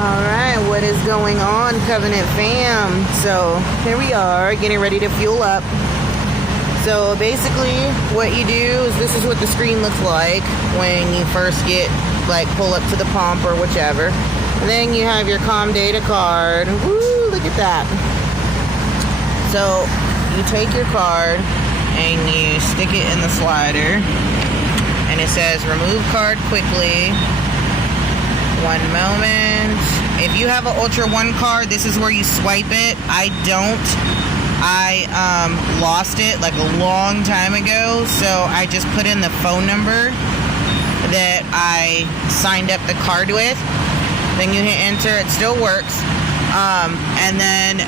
Alright, what is going on, Covenant fam? So here we are getting ready to fuel up. So basically what you do is this is what the screen looks like when you first pull up to the pump or whichever. And then you have your Comdata card. Woo, look at that. So you take your card and you stick it in the slider and it says remove card quickly. One moment. If you have an Ultra One card, this is where you swipe it. I don't. I lost it like a long time ago, so I just put in the phone number that I signed up the card with. Then you hit enter. It still works. And then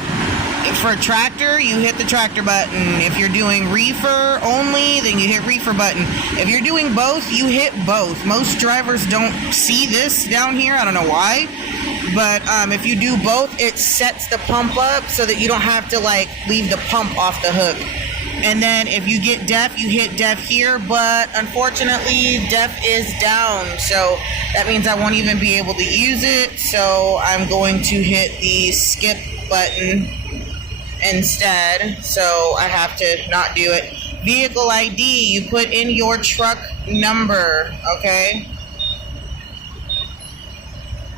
for tractor, you hit the tractor button. If you're doing reefer only, then you hit reefer button. If you're doing both, you hit both. Most drivers don't see this down here. I don't know why. But if you do both, it sets the pump up so that you don't have to leave the pump off the hook. And then if you get def, you hit def here. But unfortunately, def is down. So that means I won't even be able to use it. So I'm going to hit the skip button instead. So I have to not do it. Vehicle ID, you put in your truck number, okay?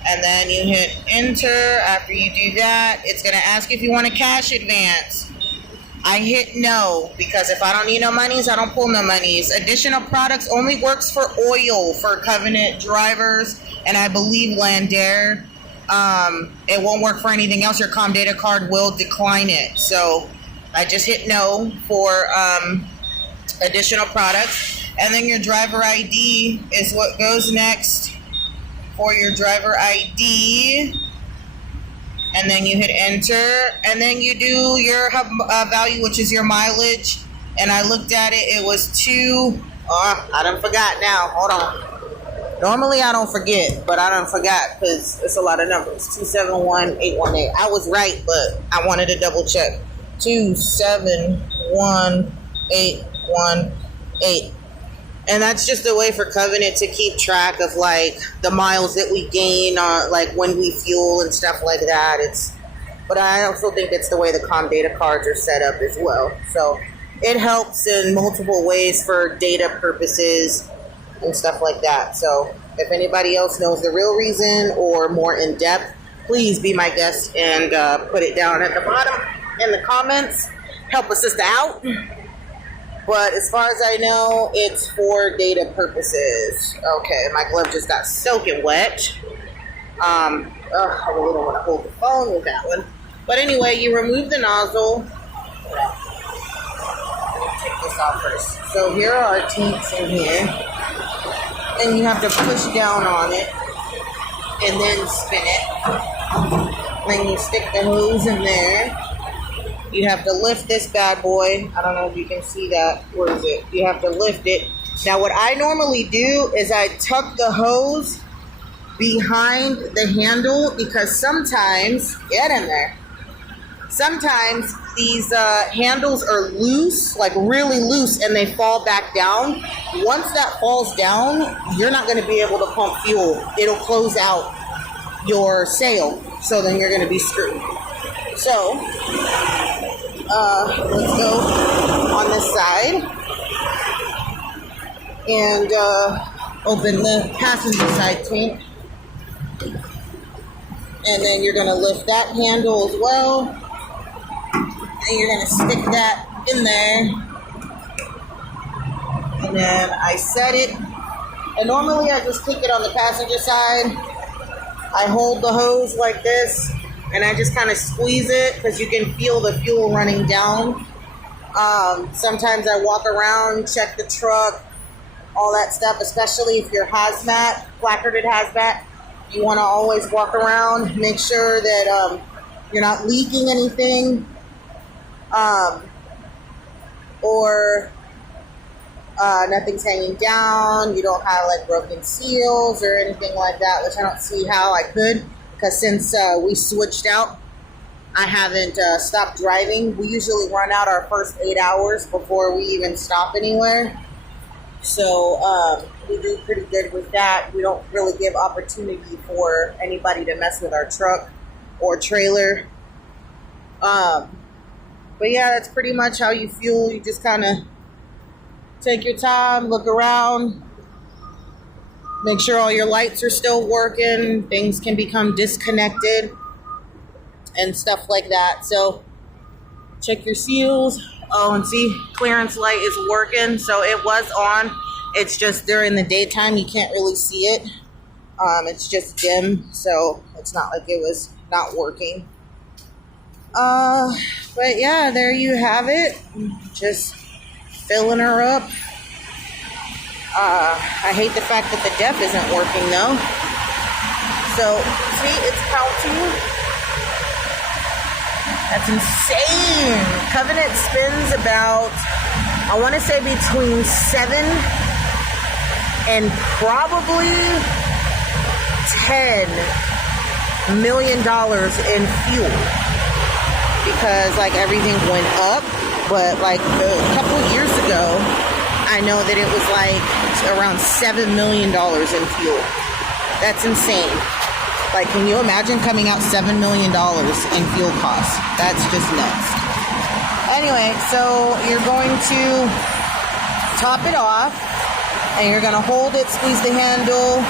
And then you hit enter. After you do that, it's going to ask if you want a cash advance. I hit no, because if I don't need no monies, I don't pull no monies. Additional products only works for oil for Covenant drivers, and I believe Landair. It won't work for anything else. Your Comdata card will decline it. So I just hit no for additional products. And then your driver ID is what goes next. For your driver ID, and then you hit enter, and then you do your value, which is your mileage. And I looked at it, it was I done forgot now, hold on. Normally I don't forget, but I done forgot because it's a lot of numbers. 271818. I was right, but I wanted to double check. 271818. And that's just a way for Covenant to keep track of the miles that we gain on when we fuel and stuff like that. But I also think it's the way the Comdata cards are set up as well. So it helps in multiple ways for data purposes and stuff like that. So if anybody else knows the real reason or more in depth, please be my guest and put it down at the bottom in the comments. Help a sister out. But as far as I know, it's for data purposes. Okay, my glove just got soaking wet. I really don't want to hold the phone with that one. But anyway, you remove the nozzle. Let me take this off first. So here are our tanks in here. And you have to push down on it. And then spin it. Then you stick the hose in there. You have to lift this bad boy. I don't know if you can see that. Where is it? You have to lift it. Now, what I normally do is I tuck the hose behind the handle because sometimes, get in there, sometimes these handles are loose, really loose, and they fall back down. Once that falls down, you're not going to be able to pump fuel. It'll close out your sail, so then you're going to be screwed. So, let's go on this side and open the passenger side tank. And then you're going to lift that handle as well. And you're going to stick that in there. And then I set it. And normally I just kick it on the passenger side. I hold the hose like this. And I just kind of squeeze it because you can feel the fuel running down. Sometimes I walk around, check the truck, all that stuff, especially if you're hazmat, placarded hazmat. You want to always walk around, make sure that you're not leaking anything or nothing's hanging down. You don't have broken seals or anything like that, which I don't see how I could. Because since we switched out, I haven't stopped driving. We usually run out our first 8 hours before we even stop anywhere. So we do pretty good with that. We don't really give opportunity for anybody to mess with our truck or trailer. But yeah, that's pretty much how you fuel. You just kind of take your time, look around, make sure all your lights are still working. Things can become disconnected and stuff like that. So check your seals. Oh, and see, clearance light is working. So it was on. It's just during the daytime, you can't really see it. It's just dim, so it's not like it was not working. But yeah, there you have it. Just filling her up. I hate the fact that the DEF isn't working though. So, see, it's counting. That's insane. Covenant spends about, I want to say between $7 and probably $10 million in fuel. Because like everything went up, but like a couple years ago, I know that it was like around $7 million in fuel. That's insane. Like, can you imagine coming out $7 million in fuel costs? That's just nuts. Anyway, so you're going to top it off, and you're going to hold it, squeeze the handle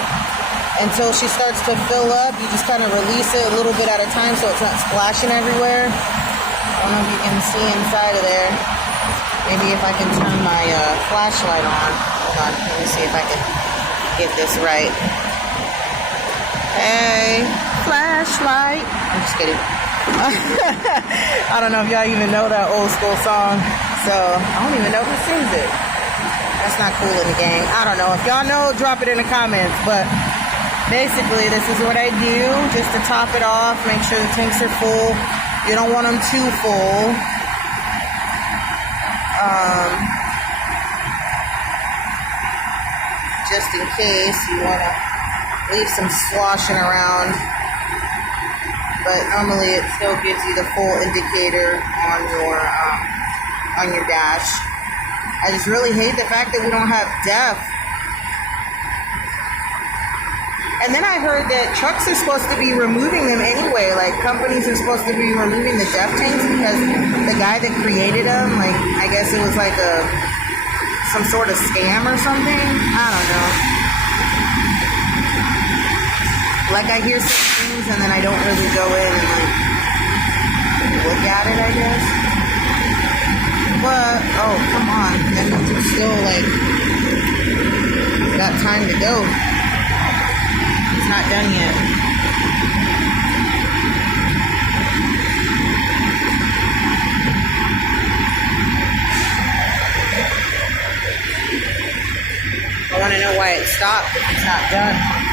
until she starts to fill up. You just kind of release it a little bit at a time so it's not splashing everywhere. I don't know if you can see inside of there. Maybe if I can turn my flashlight on. Hold on, let me see if I can get this right. Hey, flashlight. I'm just kidding. I don't know if y'all even know that old school song. So, I don't even know who sings it. That's not cool in the gang. I don't know. If y'all know, drop it in the comments. But basically, this is what I do just to top it off. Make sure the tanks are full. You don't want them too full. Just in case you want to leave some sloshing around. But normally it still gives you the full indicator on your dash. I just really hate the fact that we don't have DEF. And then I heard that trucks are supposed to be removing them anyway. Like, companies are supposed to be removing the DEF tanks because the guy that created them, like, I guess it was like some sort of scam or something. I don't know. Like, I hear some things and then I don't really go in and, like, look at it, I guess. But, oh, come on. That means it's still, like, got time to go. It's not done yet. I want to know why it stopped if it's not done.